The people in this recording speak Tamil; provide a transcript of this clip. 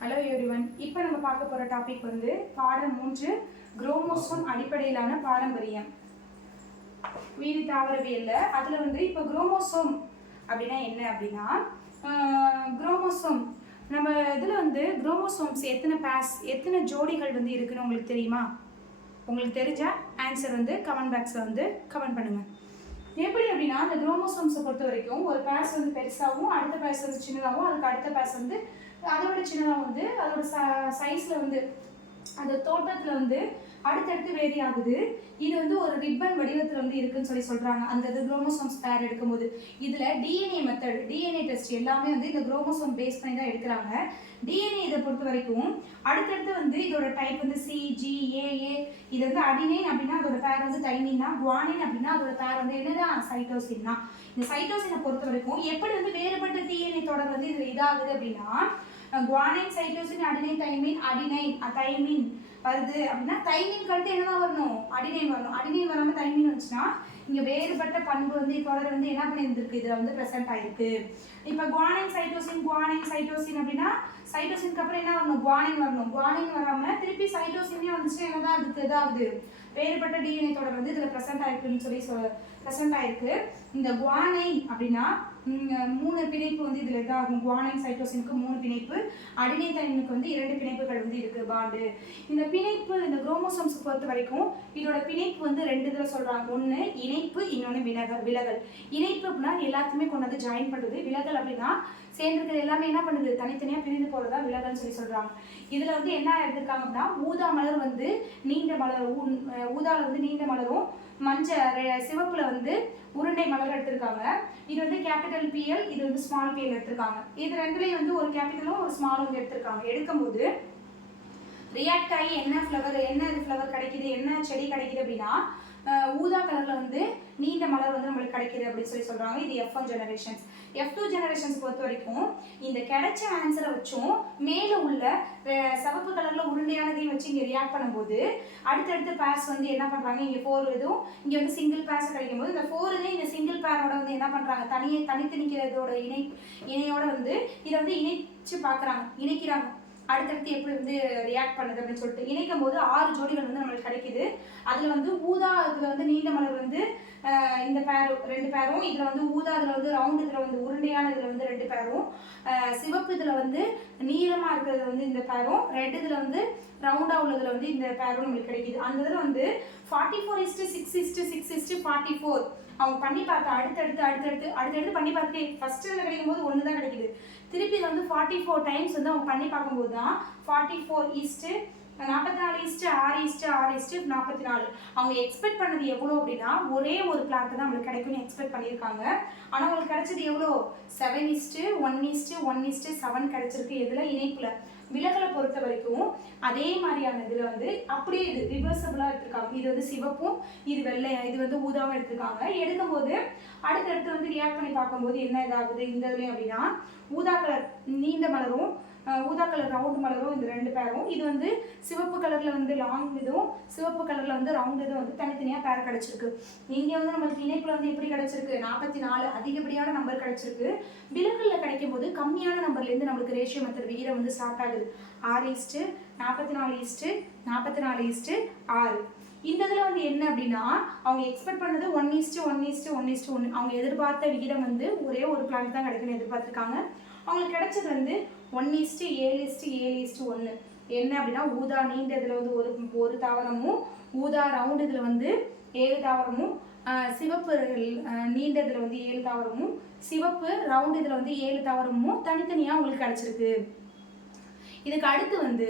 Hello everyone. இப்போ நம்ம பார்க்க போகிற டாபிக் வந்து பாடம் 3 குரோமோசோம் அடிப்படையிலான பாரம்பரியம் உயிரி தாவரவியல்ல. அதில் வந்து இப்போ குரோமோசோம் அப்படின்னா என்ன அப்படின்னா, குரோமோசோம் நம்ம இதில் வந்து குரோமோசோம்ஸ் எத்தனை ஜோடிகள் வந்து இருக்குன்னு உங்களுக்கு தெரியுமா? உங்களுக்கு தெரிஞ்சால் ஆன்சர் வந்து கமெண்ட் பாக்ஸில் வந்து கமெண்ட் பண்ணுங்கள். எப்படி அப்படின்னா, அந்த குரோமோசோம்ஸை பொறுத்த வரைக்கும் ஒரு பேர்ஸ் வந்து பெருசாகவும் அடுத்த பேர்ஸ் வந்து சின்னதாகவும் அதுக்கு அடுத்த பேர்ஸ் வந்து அதோட சின்னதாக வந்து அதோட சைஸில் வந்து அந்த தோட்டத்தில் வந்து அடுத்தடுத்து வேரி ஆகுது. இது வந்து ஒரு ரிப்பன் வடிவத்தில் வந்து இருக்குன்னு சொல்கிறாங்க. அந்த குரோமோசோம்ஸ் பேர் எடுக்கும்போது இதில் டிஎன்ஏ டெஸ்ட் எல்லாமே வந்து இந்த குரோமோசோம் பேஸ் பண்ணி தான் எடுக்கிறாங்க. டிஎன்ஏ இதை பொறுத்த வரைக்கும் அடுத்தடுத்து வந்து இதோட டைப் வந்து CGAA. இது வந்து அடினைன் அப்படின்னா அதோட பேர் வந்து தைமின் தான். குவானின் அப்படின்னா அதோட பேர் வந்து என்னதான் சைட்டோசின் தான். இந்த சைட்டோசினை பொறுத்த வரைக்கும் எப்படி வந்து வேறுபட்ட டிஎன்ஏ தொடர் வந்து இதில் இதாகுது அப்படின்னா, குவானைன், சைட்டோசின், அடினைன், தைமின் வருது அப்படின்னா தைமின் கழுத்து என்னதான் வரணும்? அடினைன் வரணும். அடினைன் வராமல் தைமின் வந்துச்சுன்னா இங்கே வேறுபட்ட பண்பு வந்து தொடர் வந்து என்ன பண்ணியிருந்திருக்கு, இதில் வந்து ப்ரெசென்ட் ஆயிருக்கு. இப்போ குவானைன் சைட்டோசின் அப்படின்னா சைட்டோசினுக்கு அப்புறம் என்ன வரணும்? குவானின் வரணும். குவானின் வராமல் திருப்பி சைட்டோசினே வந்துச்சுன்னா என்னதான் அதுக்கு இதாகுது? வேறுபட்ட டிஎன்ஏ தொடர் வந்து இதில் ப்ரெசென்ட் ஆயிருக்குன்னு சொல்லி ப்ரெசென்ட் ஆயிருக்கு. இந்த குவானைன் அப்படின்னா 3 பிணைப்பு வந்து இதில் இதாகும். குவானைன் சைட்டோசினுக்கு 3 பிணைப்பு, அடினைன் தைமினுக்கு வந்து 2 பிணைப்புகள் வந்து இருக்கு, பாண்டு. இந்த பிணைப்பு இந்த குரோமோசோம்ஸ் பொறுத்த வரைக்கும் இதோட பிணைப்பு வந்து 2 இதில் சொல்றாங்க. ஒன்று இணைப்பு, இன்னொன்று விலகல். இணைப்பு அப்படின்னா எல்லாத்தையுமே கொண்டு வந்து ஜாயின் பண்ணுறது. விலகல் அப்படின்னா சேர்ந்துருக்கிறது எல்லாமே என்ன பண்ணுது, தனித்தனியாக பிரிந்து போகிறதா விலகல்னு சொல்லி சொல்கிறாங்க. இதில் வந்து என்ன எடுத்திருக்காங்க அப்படின்னா, ஊதா மலர் வந்து நீண்ட மலர், ஊதாவில் வந்து நீண்ட மலரும் சிவப்புல வந்து உருண்டை மலர் எடுத்திருக்காங்க. இது வந்து கேபிட்டல் PL, இது வந்து ஸ்மால் PL எடுத்திருக்காங்க. இது ரெண்டுலேயும் வந்து ஒரு கேபிட்டலும் ஒரு ஸ்மாலும் எடுத்திருக்காங்க. எடுக்கும்போது ரியாக்ட் ஆகி என்ன ஃப்ளவர் கிடைக்குது, என்ன செடி கிடைக்குது அப்படின்னா ஊதா கலர்ல வந்து நீண்ட மலர் வந்து நம்மளுக்கு கிடைக்குது அப்படின்னு சொல்லி சொல்றாங்க. இது F1 ஜெனரேஷன்ஸ். F2 ஜெனரேஷன்ஸ் பொறுத்த வரைக்கும் இந்த கிடைச்ச ஆன்சரை வச்சும் மேலே உள்ள சிவப்பு கலர்ல உருண்டையானதையும் வச்சு இங்கே ரியாக்ட் பண்ணும்போது அடுத்தடுத்த பேர்ஸ் வந்து என்ன பண்றாங்க, இங்கே 4 இதுவும் இங்கே வந்து சிங்கிள் பேர்ஸ் கிடைக்கும் போது இந்த 4 இதே இந்த சிங்கிள் பேரோட வந்து என்ன பண்றாங்க, தனித்து நிற்கிறதோட இணையோட வந்து இதை வந்து இணைக்கிறாங்க. அடுத்தடுத்து எப்படி வந்து ரியாக்ட் பண்ணுது அப்படின்னு சொல்லிட்டு இணைக்கும் போது 6 ஜோடிகள் வந்து நம்மளுக்கு கிடைக்குது. அதில் வந்து ஊதா இதில் வந்து நீண்ட மலர் வந்து இந்த பேர் 2 பேரும், இதில் வந்து ஊதா இதில் வந்து ரவுண்டு, இதில் வந்து உருண்டையான இதில் வந்து 2 பேரும், சிவப்பு இதில் வந்து நீளமாக இருக்கிறது வந்து இந்த பேரும், ரெட் இதில் வந்து ரவுண்டாக உள்ளதில் வந்து இந்த பேரும் நம்மளுக்கு கிடைக்குது. அந்த இதில் வந்து 44:6:6:6:44 அவங்க பண்ணி பார்த்தா அடுத்தடுத்து பண்ணி பார்த்து ஃபர்ஸ்ட் இதில் கிடைக்கும் போது 1 தான் கிடைக்குது. திருப்பி இதை வந்து 44 டைம்ஸ் வந்து அவங்க பண்ணி பார்க்கும்போது தான் 44:44:6:6:44 அவங்க எக்ஸ்பெக்ட் பண்ணது எவ்வளோ அப்படின்னா ஒரே ஒரு பிளான்ட் தான் நம்மளுக்கு கிடைக்கும்னு எக்ஸ்பெக்ட் பண்ணியிருக்காங்க. ஆனால் அவங்களுக்கு கிடைச்சது எவ்வளோ? 7:1:1:7 கிடைச்சிருக்கு. இதில் இணைப்பில் விலகலை பொறுத்த வரைக்கும் அதே மாதிரியான இதில் வந்து அப்படியே இது ரிவர்சபிளாக எடுத்திருக்காங்க. இது வந்து சிவப்பும் இது வெள்ளை, இது வந்து ஊதாவும் எடுத்திருக்காங்க. எடுக்கும்போது அடுத்தடுத்து வந்து ரியாக்ட் பண்ணி பார்க்கும்போது என்ன இதாகுது இந்த இதுலையும் அப்படின்னா ஊதா கலர் நீண்ட மலரும் ஊதா கலர் ரவுண்ட் மலரும் இந்த 2 பேரும், இது வந்து சிவப்பு கலர்ல வந்து லாங் இதுவும் சிவப்பு கலர்ல வந்து ரவுண்ட் இதுவும் வந்து தனித்தனியாக பேர் கிடைச்சிருக்கு. இங்கே வந்து நம்மளுக்கு இணைப்புல வந்து எப்படி கிடைச்சிருக்கு, 44 அதிகப்படியான நம்பர் கிடைச்சிருக்கு. விலகல்ல கிடைக்கும் போது கம்மியான நம்பர்லேருந்து நம்மளுக்கு ரேஷியோ மெத்தட் விகிதம் வந்து ஸ்டார்ட் ஆகுது. 6:44:44:6. இந்த இதில் வந்து என்ன அப்படின்னா அவங்க எக்ஸ்பெக்ட் பண்ணது 1:1:1:1. அவங்க எதிர்பார்த்த விகிதம் வந்து ஒரே ஒரு பிளான்ட் தான் கிடைக்குன்னு எதிர்பார்த்துருக்காங்க. அவங்களுக்கு கிடைச்சது வந்து 1:7:7:1. என்ன அப்படின்னா ஊதா நீண்ட இதில் வந்து ஒரு தாவரமும், ஊதா ரவுண்ட் இதில் வந்து 7 தாவரமும், சிவப்பு நீண்ட இதில் வந்து 7 தாவரமும், சிவப்பு ரவுண்ட் இதில் வந்து 7 தாவரமும் தனித்தனியாக உங்களுக்கு கிடைச்சிருக்கு. இதுக்கு அடுத்து வந்து